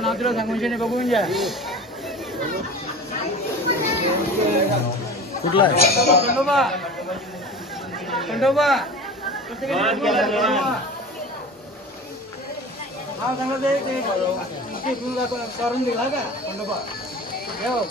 नाव दिलं सांगून बघून घ्या कुठला आहे खंडोबा खंडोबा हा सांगा ते करून दिला का खंडोबा येऊ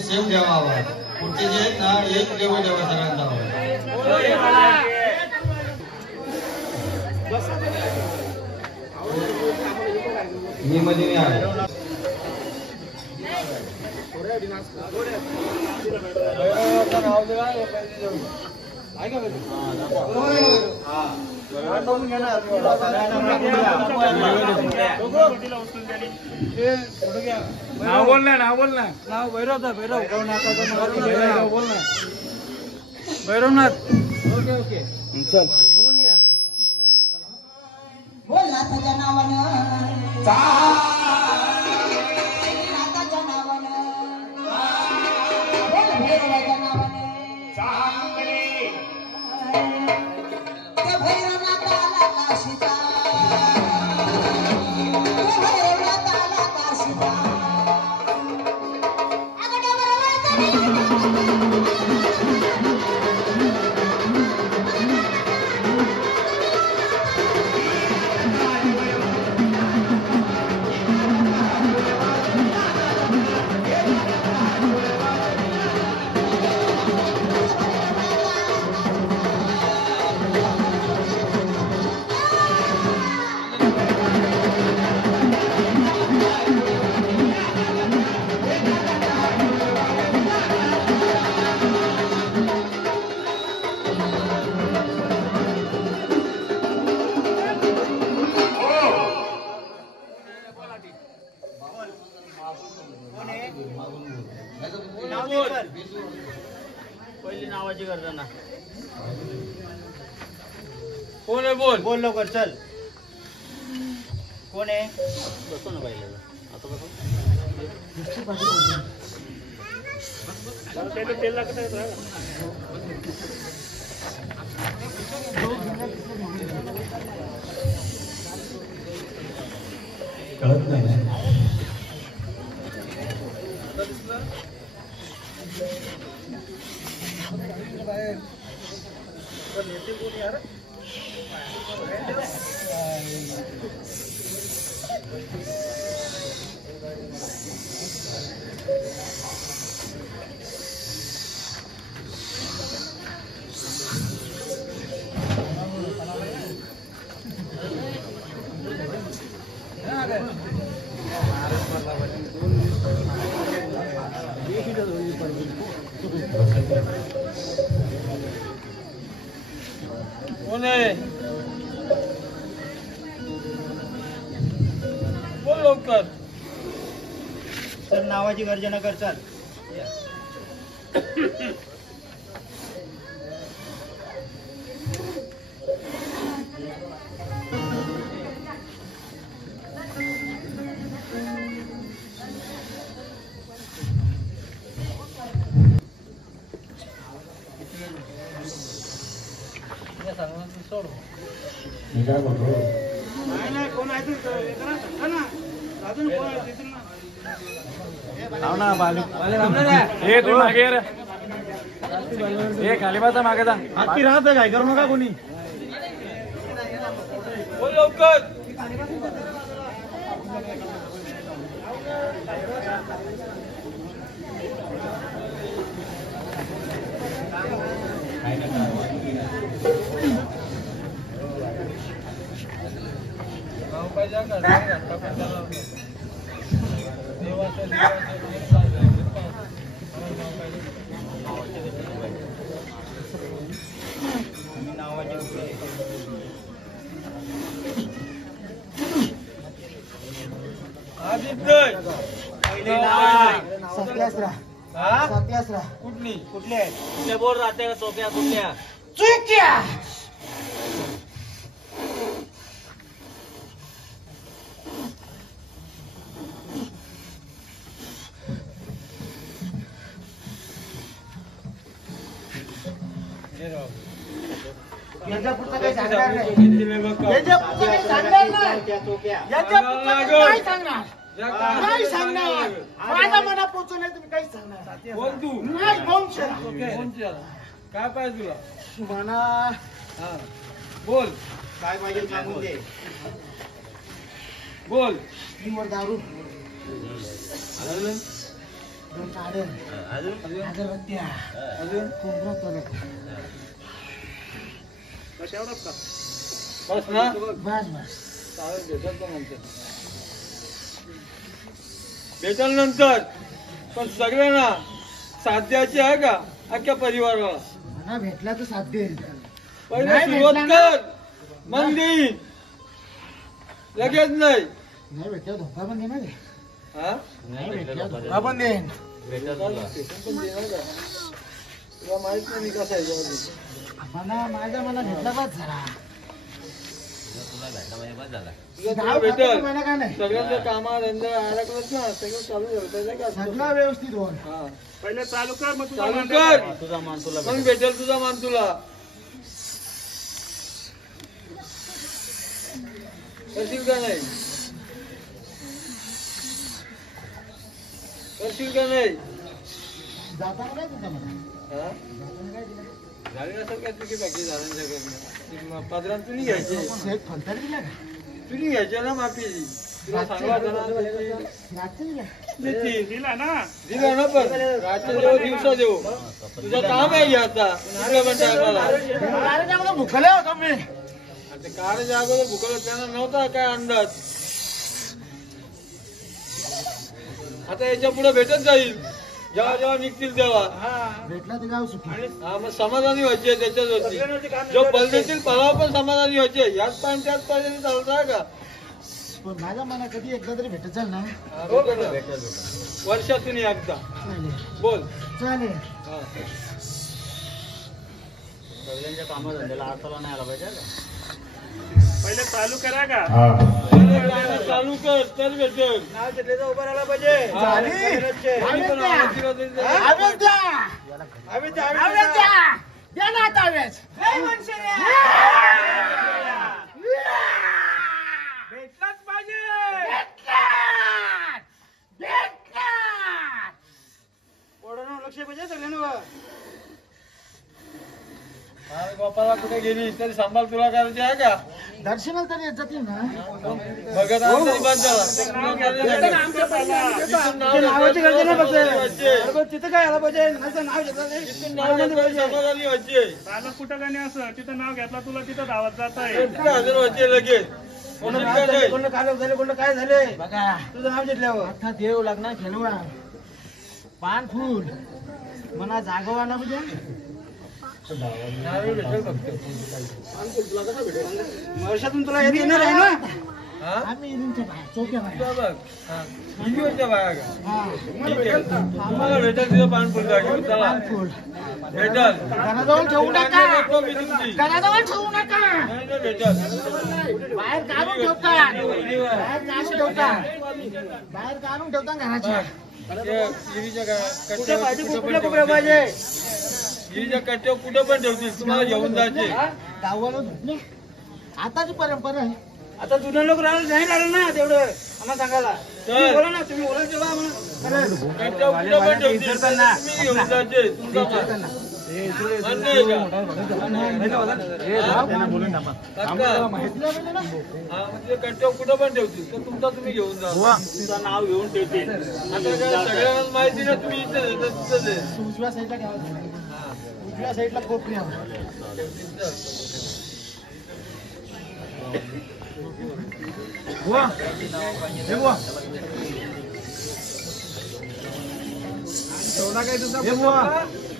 सेम ठेवा पुढचे जे आहेत ना एक ठेवा सगळ्यांना मी मध्ये मी आहे नाव बोल ना नाव भैरवनाथ बोल ना भैरवनाथ ओके चल बोल नाथाच्या नावानं नाथाच्या नावानं बोल भैरवाच्या नावानं त्या भैरवनाथाला काशीचा भैरवनाथाला काशीचा अगं डबरवाचा पहिली नावाची करताना कोण आहे बोल बोल लवकर चल. कोण आहे? बसो ना पहिल्याला. आता बसो. तेल लागत आहे. कळत नाही. कोण आहे? बोल लवकर. तर नावाची गर्जना कर चल. मी काय म्हणतो नाही कोण आहे तू सांगा ना. अजून कोण आहे तिथून ना. हे तुम्ही मागे ये रे. हे खाली बसा मागे जा. बाकी राहत काय करू नका कोणी. बोल लवकर. कुठली कुठले आहेत? कुठल्या बोल राहते चोक्या कुठल्या? चुक्या याच्या पुढचं काही सांगणार नाही. याच्या पुढचं काही सांगणार नाही. चोक्या याच्या पुढचं काही सांगणार नाही. सांगणार माझ्या मना पोचून नाही. तुम्ही काहीच सांगणार बोल तू. नाही. काय पाहिजे तुला? म्हणा हा बोल. काय पाहिजे सांगून दे. बोल. तीन वर दारू अजून 2 काढे अगरबत्त्या अजून कोंबडा तोडत कशावरच का? बस ना. बस बस चालेल भेटल का नंतर. भेटल नंतर. पण सगळ्यांना साथ द्यायची आहे का अख्ख्या परिवाराला? मला भेटला तर साथ देईल. पहिले नाही सुरुवात भेटला कर मग देईन. लगेच नाही. नाही भेटला धोका पण देणार आहे. हा नाही भेटला धोका पण देईन. तुला माहित नाही कसं आहे जेव्हा. माझा मला भेटला बस झाला. तुला भेटल. मला काय नाही. सगळ्यांचं कामा धंदा अडकलंच ना. सगळं चालू झालं का? सगळं व्यवस्थित होईल. हा पहिले चालू कर मग तुझा चालू मान कर. भेटेल. तुझा मान तुला मग भेटेल तुझा मान तुला. करशील का नाही? करशील का नाही? जाताना काय देता मला? हा जाताना काय दिलं? झाले नसेल का तुझी बाकी झाडांच्या पदरात तुम्ही घ्यायचे. एक फलतरी दिला का? तुम्ही घ्यायचे ना माफी. तुला सांगला होता ना रात्री दिला. देतील. दिला ना. दिला ना पण रात्री देऊ दिवसा देऊ. तुझं काम आहे आता कुठल्या पण टायमाला. अरे त्यामुळे भुकले होतो मी. आता कार ज्या अगोदर भुकलं त्यांना नव्हता काय अंदाज. आता याच्या पुढे भेटत जाईल. जेव्हा जेव्हा निघतील तेव्हा. भेटला तर गाव सुखी. हा मग समाधानी व्हायचे त्याच्यावरती. जो पलदेतील पलाव पण समाधानी व्हायचे. याच पाणी त्याच पाहिजे चालत आहे का? पण माझ्या मना कधी एकदा तरी भेटत चाल ना. हो का ना? वर्षातून एकदा चालेल बोल. चालेल. हा. सगळ्यांच्या कामधंद्याला अडथळा नाही आला पाहिजे का? पहिले चालू करा का. चालू कर तर भेटेल. नाव घेतलेलं उभं राहायला पाहिजे. झाली. आणि पण आशीर्वाद द्या. आवेश द्या. आम्ही ते आवेश द्या. द्या ना आता आवेश. भेटलाच पाहिजे. भेटलाच. पोरांना लक्ष पाहिजे सगळ्यांना. अरे बापाला कुठे गेली तरी सांभाळ तुला करायची आहे का? दर्शनाला तरी येत जातील ना. बघत आमचं बंद झाला. नावाची गरज नाही बघ. तिथं काय आला पाहिजे नाव घेतलं नाही. समाधानी व्हायचे. बालक कुठं गाणी असं तिथं नाव घेतला तुला तिथं धावत जात आहे. हजर व्हायचे लगेच. कोण काय झाले कोण काय झाले बघा तुझं नाव घेतल्यावर आता देव लागणार खेळवा पान फूल मना जागवा ना म्हणजे वर्षातून तुला हे येणार आहे ना. हा? आम्ही तुमच्या बाहेर चौक्या बाहेर. तुला बघ. हा. किती होत्या बाया का? हा. ठीक आहे. तुम्हाला भेटेल तिथं पानफुल दाखवू. चला. पान फूल भेटल. घराजवळ ठेवू नका. नको मी तुमची. घराजवळ ठेवू नका. नाही नाही भेटल. बाहेर काढून ठेवतात. बाहेर काढून ठेवतात. बाहेर काढून ठेवतात घराच्या. ते गिरीच्या कुठे पाहिजे कट्ट्यावर कुठल्या कुठल्या पाहिजे. गिरीच्या कट्ट्यावर कुठं पण ठेवतील तुम्हाला घेऊन जायचे. गावाला धुतले. आताची परंपरा आहे. आता जुने लोक राहिलं नाही राहिलं ना तेवढं आम्हाला सांगायला. तुम्ही बोला ना तुम्ही बोला तेव्हा आम्हाला. कट्ट्यावर कुठं पण ठेवतील तुम्ही घेऊन जायचे. तुमचा माल. मान्य आहे का? काका. हा, म्हणजे कट्ट्यावर कुठं पण ठेवतील तर तुमचा तुम्ही घेऊन जा. तुमचं नाव घेऊन ठेवतील. आता काय सगळ्यांना माहिती ना तुम्ही इथं आहे, तर तिथंच आहे. उजव्या साईडला ठेवायचं. हा. उजव्या साईडला कोपरी हवा.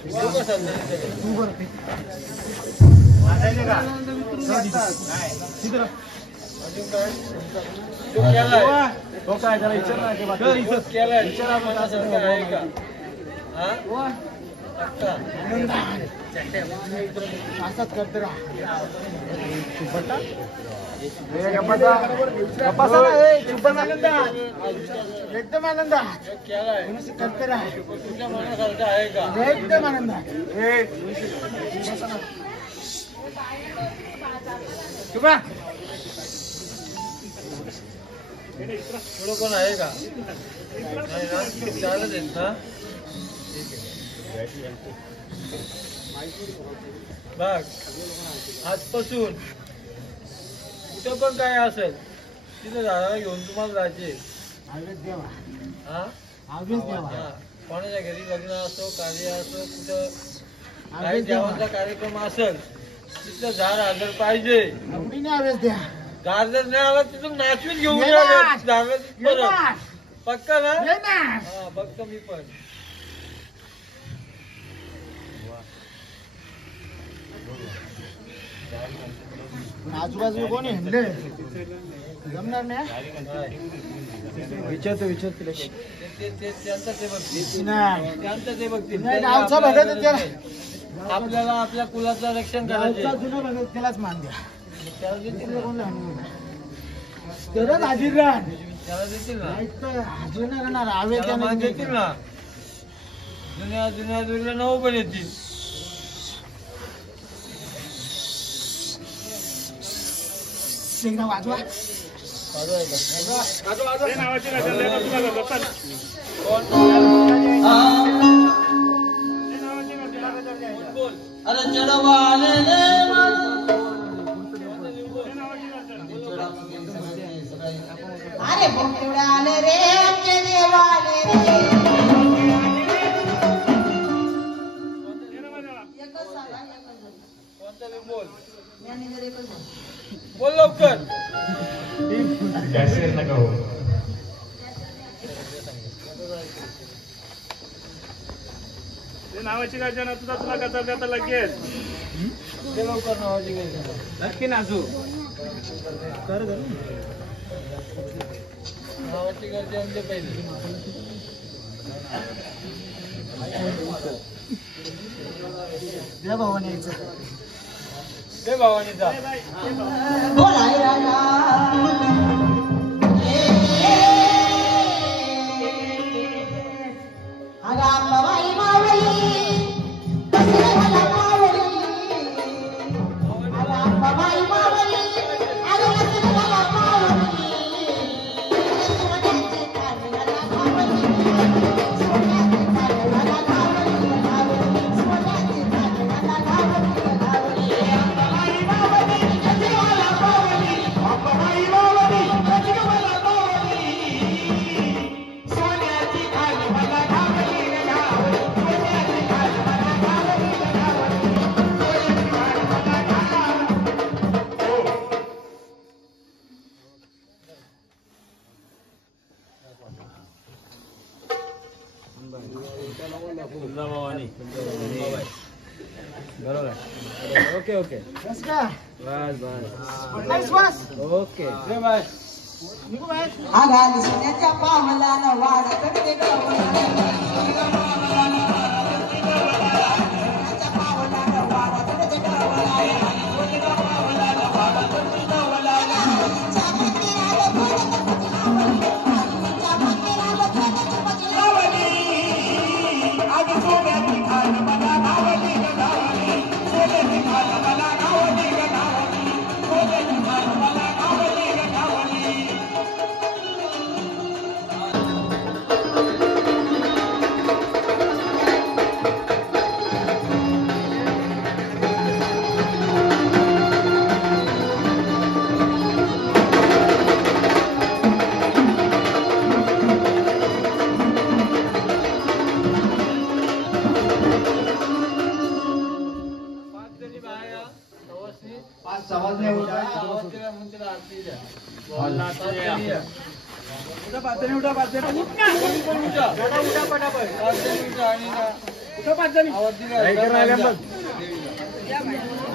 देऊ का सांगा? अजून काय? तो केलाय. तो केलाय. मनासारखं आहे का? हा? आता. असंच करते राहा. एकदम आनंदात तो केलाय. करते राहा. तुमच्या मनासारखं आहे का? एकदम आनंदात. थोडं पण आहे का? नाही ना? चालत आहेत ना? बघ आजपासून कुठं पण काय असेल तिथं झाडाला घेऊन तुम्हाला जायचे. आवेश द्यावा. हा? आवेश द्यावा. हा. कोणाच्या घरी लग्न असो कार्य असो कुठं काही आवेश द्यावा. देवाचा कार्यक्रम असेल तिथलं झाड हजर पाहिजे. आवडीने आवेश द्या. झाड जर नाही आला तिथून नाचवीत घेऊन येणार. या झाडाला परत. येणार. पक्का ना? येणार. हा बघतो मी पण. आजूबाजूला कोणी हिंडले जमणार नाही. विचारतो त्यांचं ते बघतील. नाही. त्यांचं ते बघतील. नाही, गावचा भगत आहे त्याला. आपल्याला आपल्या कुलाचं रक्षण करायचे. गावचा जुना भगत त्यालाच मान द्या. त्याला देतील ना? तरच हाजीर राहा. त्याला देतील ना? नाही तर हाजीर नाही राहणार. आवेश त्याला मान द्याने देतील ना? जुन्या जुन्या जुन्या नऊ पण येतील. शेंगा वाजवा. ते नावाची नजर द्यायला तुला गप्प बसाल. कोण? ते नावाची नजर बोल. ते नावाची नजर. अरे भोंगडा आले रे आमचे देवाले रे. एकच सांगा, एकच बोल. कोणतं बी बोल. मॅनेजर एकच बोल. बोल लवकर. ते नावाची गर्जना तुझा तुला गजर देता लगेच. ते लवकर नावाची घ्यायची. नक्की नाचू. कर गावाची गर्दी आमच्या पहिली जय भवानी ते भावानीचा बोलाय राजा अंबाबाई मावली दसऱ्याला मावली अंबाबाई मावली दसऱ्याला मावली सोन्याची कानाला मावली सोन्याची कानाला मावली सोन्याची कानाला मावली अंबाबाई मावली दसऱ्याला मावली अंबाबाई मावली दसऱ्याला मावली सोन्याची कानाला बरोबर ओके ओके बस का बस बस बस ओके बाय निघू बाहेर आगाली सोन्याच्या पावलानं वाढत ते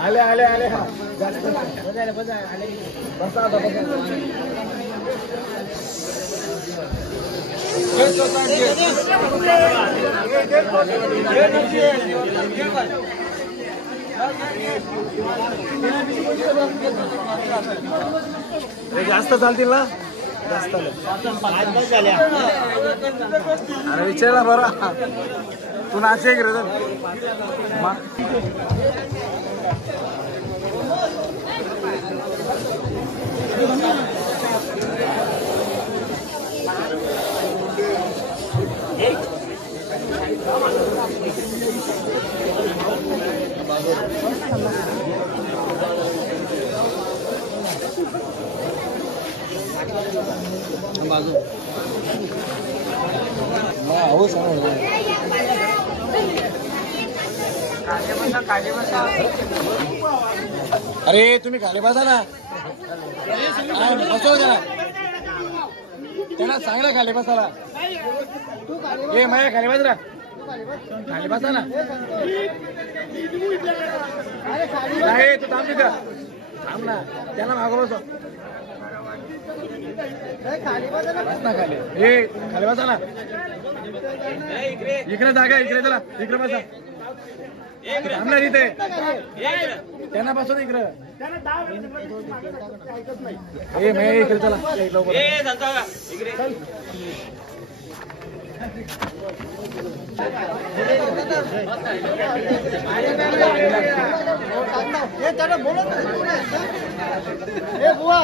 आले आले आले बसा जास्त चालतील ना जास्त अरे विचारला बरं तू नाचे रे अरे तुम्ही खाली बसा ना बसव जरा त्यांना सांग ना खाली बसायला ए माया खाली बस ना खाली बसा ना नाही तू थांब तिथं थांब ना त्यांना मागं बसव बस ना खाली ए खाली बसा ना इकडे जागा इकडे चला इकडे बसा थांब ना तिथे त्यांना बसव इकडे ए मैं इकडे चला बुवा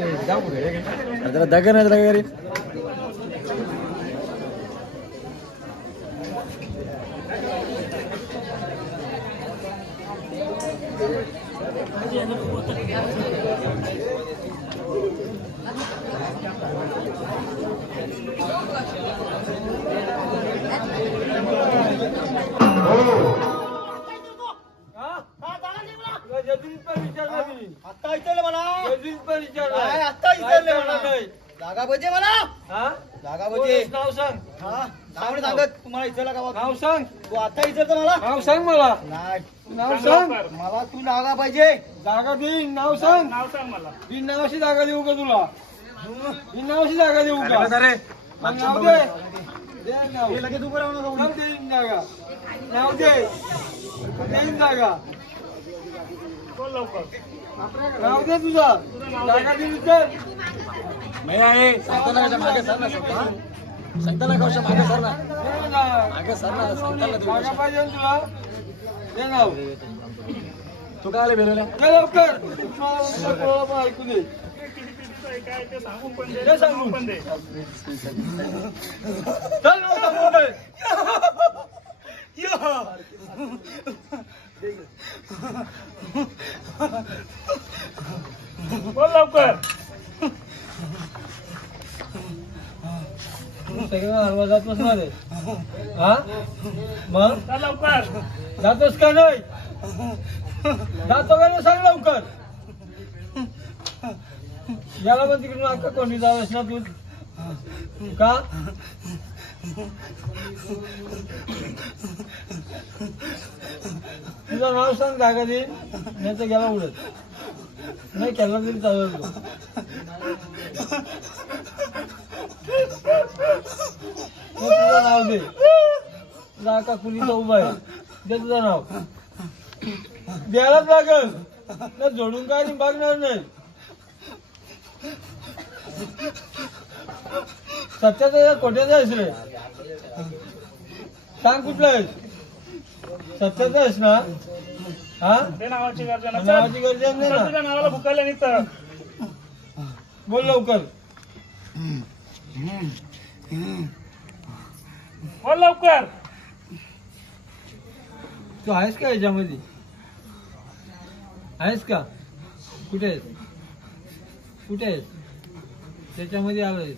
त्याला दगा नाही त्याला घरी आता विचारलं मला विचारलं आता विचारले मला जागा पाहिजे मला जागा पाहिजे नाव सांग हा नाव नाही सांगत तुम्हाला विचारला का नाव सांग तू आता विचारतो मला नाव सांग मला नाही नाव सांग मला तू जागा पाहिजे जागा देईन नाव सांग नाव सांग मला ही नावाशी जागा देऊ का तुला ही नावाशी जागा देऊ का अरे मग नाव दे दे नाव हे लगेच उभं राहू नका नाव देईन जागा नाव दे देईन जागा बोल लवकर नाव दे तुझा जागा दे विचार मी आहे सांगताना कशा मागे सर ना सांगताना कशा मागे सर ना दे ना. मागे सर ना सांगताना जागा पाहिजे ना तुला दे नाव तू काय आले बेलोला दे लवकर मला कोणाला पण ऐकू दे काय ते सांगून पण दे ते सांगून पण दे चल नाव सांगू दे बोल लवकर सगळं हलवा जात नसणार आहे हा मग चल लवकर जातोस का नाही जातो का नाही सांग लवकर याला पण तिकडून अक्का कोणी जावंस ना तू का तुझं नाव सांग जागा दे नाही तर गेला उडत नाही केला तरी चालेल तो तुझं नाव दे जागा कुणीचा उभा आहे दे तुझं नाव द्यायलाच लागल ना जोडून काय नाही बघणार नाही सत्याचा कोट्याचा आहेस रे सांग कुठला आहेस सत्याचा आहेस ना हा ते नावाची गरजा ना नावाची गरज नाही ना तुझ्या नावाला भुकायला निघत बोल लवकर बोल लवकर तू आहेस का याच्यामध्ये आहेस का कुठे आहेस कुठे आहेस त्याच्यामध्ये आलोय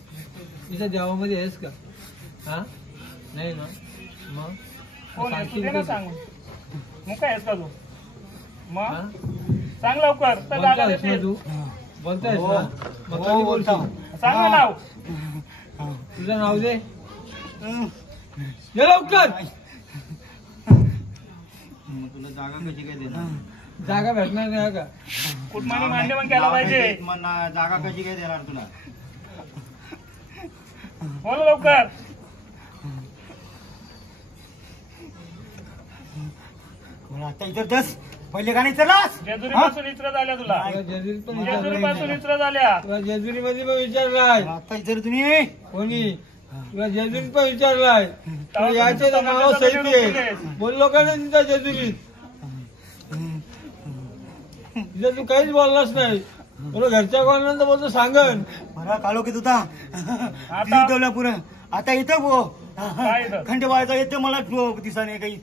तिच्या देवामध्ये आहेस का हा नाही ना मग कोण आहे तू सांगशील दे ना का? सांगून मग काय आहेस का तू हा? मग सांग लवकर तर जागा बोलतायस ना देशील तू बोलतायस ना मग कधी बोलशील सांग ना नाव तुझं नाव दे ये लवकर तुला जागा कशी काय देणार जागा भेटणार नाही का कुटुंबाने मांडवण केला पाहिजे जागा कशी काय देणार तुला बोल लवकर मला आता इथं दस पहिले का नाही चलास जेजुरी पासून इतर झाल्या तुला जेजुरी पण जेजुरी पासून इतर झाल्या तुला जेजुरी मध्ये पण विचारलाय आता इतर तुम्ही कोणी तुला जेजुरीत पण विचारलाय तुला यायचं तर नाव सहित आहे बोललो का नाही तिथं जेजुरीत तिथं तू काहीच बोललास नाही तुला घरच्या कोणाला बोलतो सांगन मला कालो की तुझा आता ठेवला पुरं आता इथं बो काय इथं? खंडोबाचा येतो मला दिसाने काही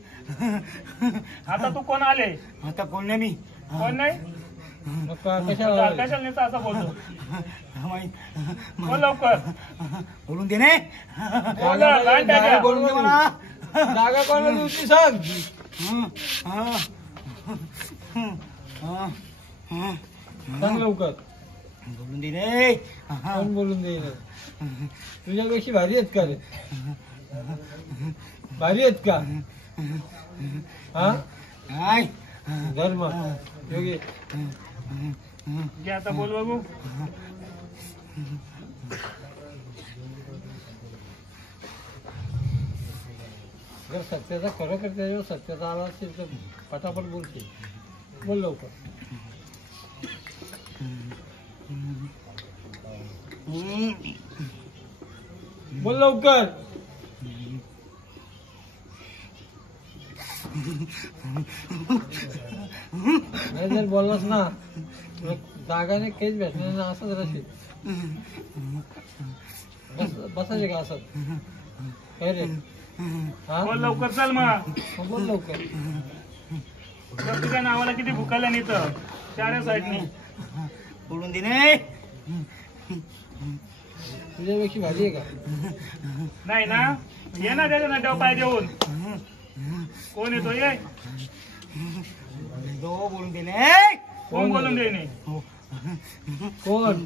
आता तू कोण आले आता कोण नाही मी कोण नाही मग कशाला आलाय? कशाला नेता असं बोलतो माहित बोल लवकर बोलून दे ने जागा काय टाका? जागा बोलून दे कोणाला मला देऊ? जागा कोणाला देऊ ती सांग सांग लवकर बोलून दे रे कोण बोलून देईल तुझ्यापेक्षा भारी आहेत का रे भारी आहेत का हा काय धर्म योगी घे आता बोल बघू जर सत्याचा खरं करता सत्याचा आला असेल तर पटापट बोलते बोल लवकर बोल लवकर नाही जर बोललास ना जागाने केस भेटणार ना असंच राहशील. बसायचे का असं काय रे? हा बोल लवकर चल मग. बोल लवकर. तुझ्या नावाला किती भुकाल्या नाही तर चार साईडनी सोडून दे नाही. तुझ्यापेक्षा भारी आहे का? नाही ना. ये ना त्याच्या नाट्यावर पाय देऊन. कोण येतो ये? बोलून दे नाही. कोण बोलून दे नाही? कोण?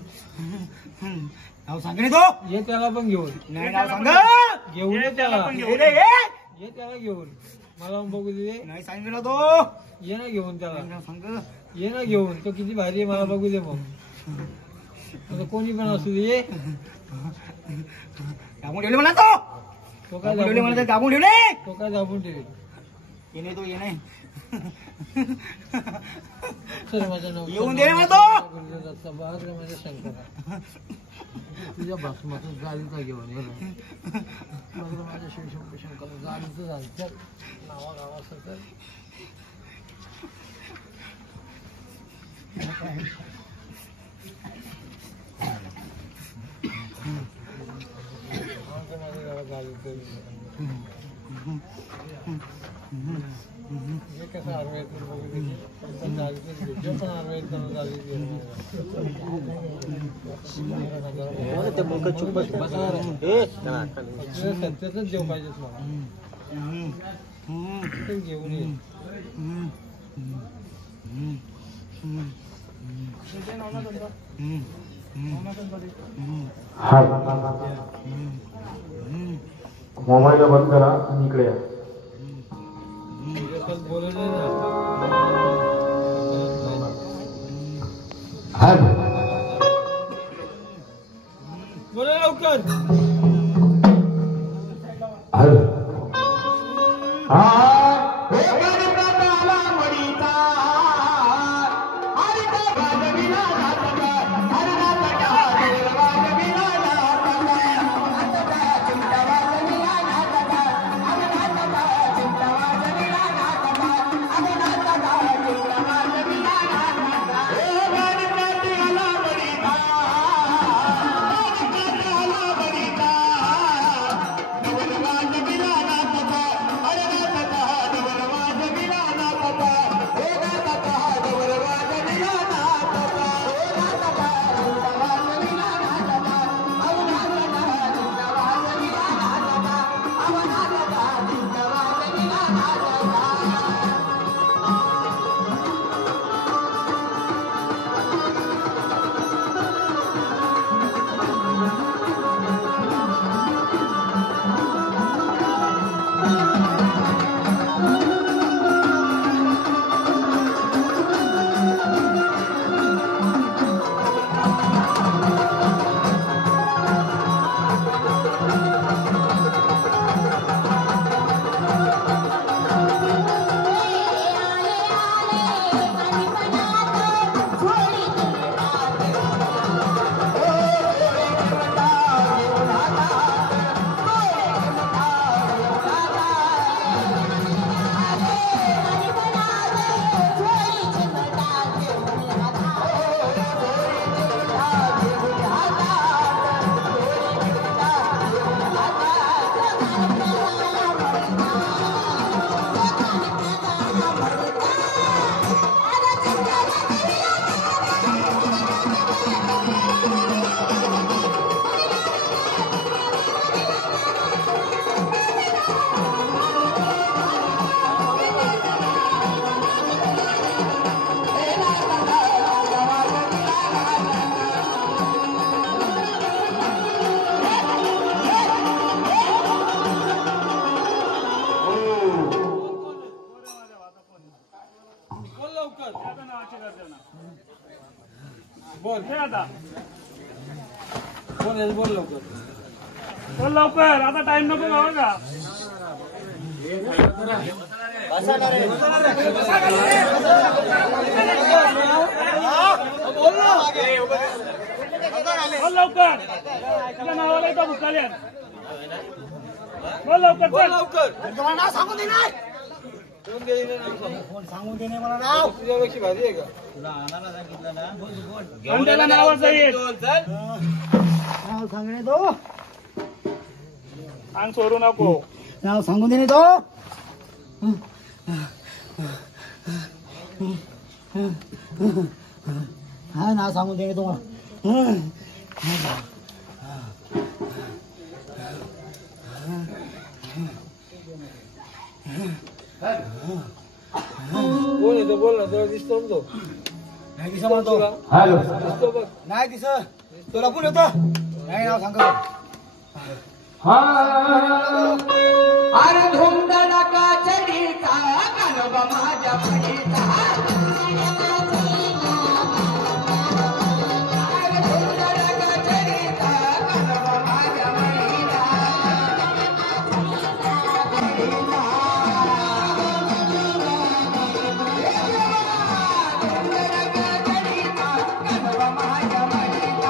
नाव सांग नाही तो. ये त्याला पण घेऊन. नाही नाव सांग. घेऊन ये त्याला त्याला. पण ये घेऊन रे, ये. ये. ये त्याला घेऊन. मला पण बघू दे. नाही सांगितलं तो. ये ना घेऊन त्याला. नाव सांग. ये ना घेऊन. तो किती भारी आहे मला बघू दे मग. आता कोणी पण असू दे ये. दाबून ठेवले म्हणा तो. तो काय दाबून ठेवले दाबून म्हणा ठेवेल? दाबून ठेवले. तो काय दाबून ठेवेल? ये नाही तो ये नाही. सर माझं नाव येऊन दे रे मला तो. माझ्या शंकरा तुझ्या भासमातून गाडीचा घेऊन ये ना. माझ्या शिवशंकर शंकर गाडीचं झालं तर नावा गावाचं तर माझ्या गावात गाडीचं हे कसं आरवेत पण गाडीचं पण आरवेत सत्यातच देऊ पाहिजेत मला घेऊन ये. मोबाईल बंद करा आणि इकडे या. बोलत नाही ना. बोला लवकर. बोल आता बोल लवकर. बोल लवकर. आता टाइम नको गावा का. बोल लवकर. तुझ्या नावाला येतो भुकाल्यात. बोल लवकर. बोल लवकर. तुम्हाला नाव सांगून दे नाही. कोण देईन नाव सांग. कोण सांगून देणे मला नाव तुझ्यापेक्षा भारी आहे का? पण त्याला नावाचं येत नाव सांगणे तो अंग सोडू नको. नाव सांगून देणे तो हा नाव सांगून देणे तुम्हाला कोण येतो बोल ना तुला दिसतो ना तो नाही दिसा म्हणतो हॅलो दिसतो बघ नाही दिस तुला कोण होता नाही नाव सांग अरे धुंदला का चढीचा कानोबा माझ्या म्हणीचा अरे धुंदला का चढीचा कानोबा माझ्या म्हणीचा धुंदला का चढीचा कानोबा माझ्या म्हणीचा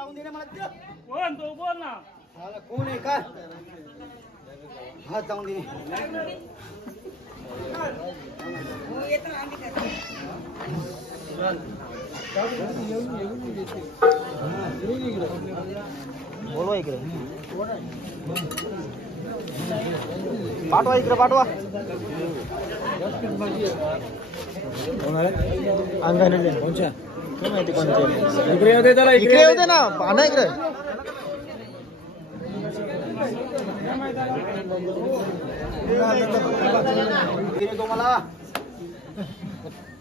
कोण तो बोल ना. कोण आहे का हात जाऊन दे बोलवा इकडे पाठवा इकडे पाठवा अंगाने कोणच्या माहिती कोणच्या इकडे येऊ दे त्याला इकडे येऊ दे ना आणा इकडे तुम्हाला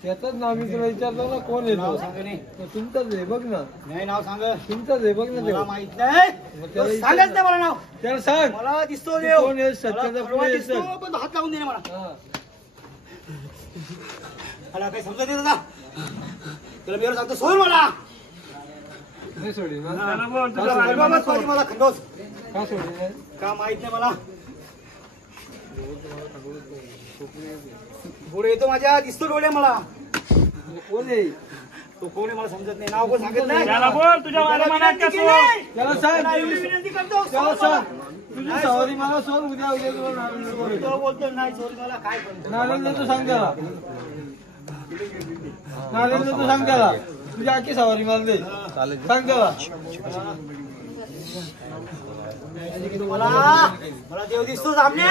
त्याचंच नाव मी तुला विचारतो ना कोण येतो सांगणे तुमचंच आहे बघ ना नाही नाव सांग तुमचंच आहे बघ ना मला देव माहित नाही मग त्याला सांगत नाही मला नाव त्याला सांग मला दिसतो तू देव कोण आहे सत्याचा मला पुढे दिसतो येतं. पण हात लावून दे ना मला हा. मला काही समजत येत तुला मी सांगतो सोड मला नाही सोडीन ना. त्याला बोल तुझ्या मला वाल्याला सोड. मला खंडोस का सोडीन नाही? का माहित नाही मला पुढे येतो माझ्या दिसतो डोळे मला कोण आहे तो कोण आहे मला समजत नाही नाव कोण सांगत नाही त्याला बोल तुझ्या वाल्याला विनंती का केली. सोड. त्याला सांग त्याला एवढी विनंती करतो त्याला सोड मला. सांग तुझी सवारी मला सोड उद्या उद्या तुला नारायण बोलतो. तो बोलतो नाही सोड मला काय करतो नारायण तू सांग त्याला नारायण तू सांग त्याला तुझी आखी सवारी मला दे सांग त्याला मला देव दिसतो सामने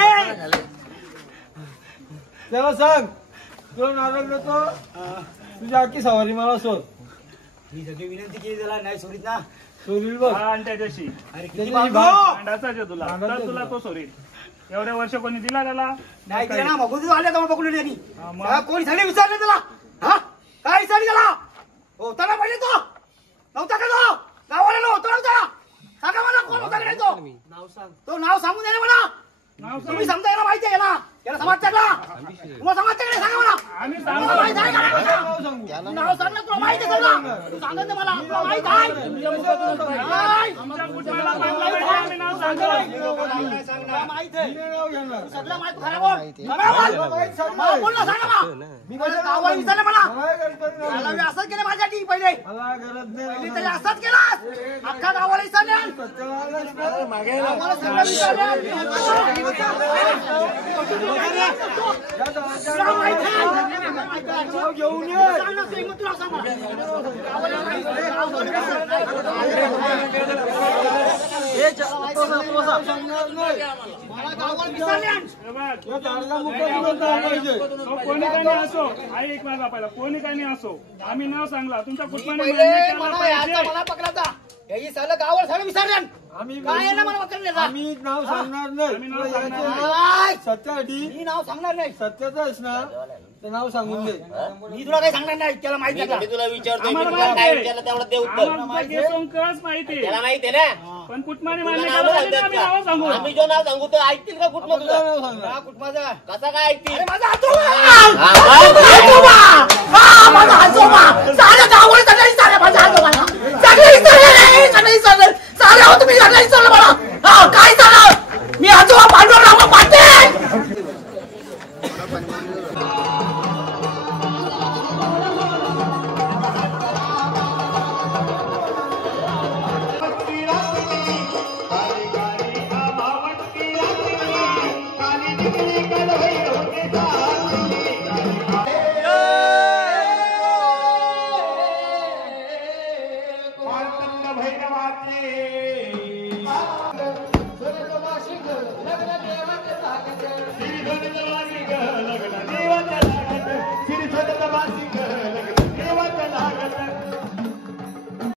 त्याला सांग तुला नारायण देतो तुझी आखी सवारी मला सोड मी सगळी विनंती केली त्याला नाही सोडित ना सोडील बघ हा, आणि त्याच्याशी अरे किती त्याच्याशी मागो? अंडाचाच आहे तुला अंडाचा तर तुला तो सोडील. एवढ्या वर्ष कोणी दिला त्याला नाही दिला ना मग आले तर पकडून त्यांनी हा, मग? त्याला कोणी सांगितलं विचारले त्याला हा काय विचारले त्याला हो त्याला पाहिजे तो नव्हता का तो गावाला नव्हता नव्हता सांगा मला कोण होता का नाही तो तो नाव सांगून दे ना मला नाव सांग. तुम्ही समजा याला माहिती आहे ना याला समाजच्याला तुम्हाला समाजच्याकडे सांगा मला आम्ही तुम्हाला सांगू. माहित आहे का? नाव सांगू तू नाव सांगलं तुला माहिती आहे सगळं तू सांगत नाही मला तुला माहित आहे काय? तुमच्या कुटुंबाला चांगलं पाहिजे, आम्ही नाव सांगतो. तुला माहित आहे मी नाव घेणार सगळं माहित खरं बोल खरं बोल मला बोल ना सांगा मला मी माझ्या गावाला विचारलं मला मला गणपती नाही. त्याला मी असंच केलं माझ्यासाठी पहिले मला गरज पहिली नाही तरी असंच केलास अख्खा गावाला विचारलं सत्याला आलास ना? गावाला सगळं विचारलं तुला माहित आहे नाव घेऊन ये सांग ना तू तुला सांग मला. गावाला माहित आहे, मला गावाला विचारलं हे बघ, या झाडाला मुक्कामी बनता आला पाहिजे. तो कोणी काही नाही असो आई एक माझा पहिला कोणी काही नाही असो आम्ही नाव सांगला तुमच्या कुटुंबाने पहिले मान्य केलं मला याचा पाहिजे. मला पकडला होता. याची सगळं गावाला सगळं विचारलं आम्ही काय आहे ना मला वचन देता? आम्ही नाव सांगणार नाही आम्ही नाव तुला सांगणार यायचं नाही. ना काय? सत्यासाठी मी नाव सांगणार नाही. सत्याचं आहेस ना ते नाव सांगून दे. मी तुला काही सांगणार नाही. त्याला माहिती आहे का? तुला विचारतोय आम्हाला मी तुला माहिती काय आहे. विचारलं तेवढं दे उत्तर आम्हाला केसोंकच माहिती त्याला आहे. माहिती आहे ना पण कुटुंबाने तुला मान्य नाव केलं नाही पाहिजे ना, आम्ही नाव सांगू. सांगत आम्ही जो नाव सांगू तो ऐकतील का कुठलं आपण काय तुझं नाव सांगणार हा, कुटुंबाचा. कसा काय ऐकतील अरे माझा आजोबा! माझा आजोबा! साऱ्या गावाला सगळे विचारले माझ्या आजोबाला. सगळे विचारले, सगळे विचारले. सारे हो तुम्ही सगळे विचारले मला. हा, काय झालं? मी आजोबा पांडुरंग पाटील. भैरवाचे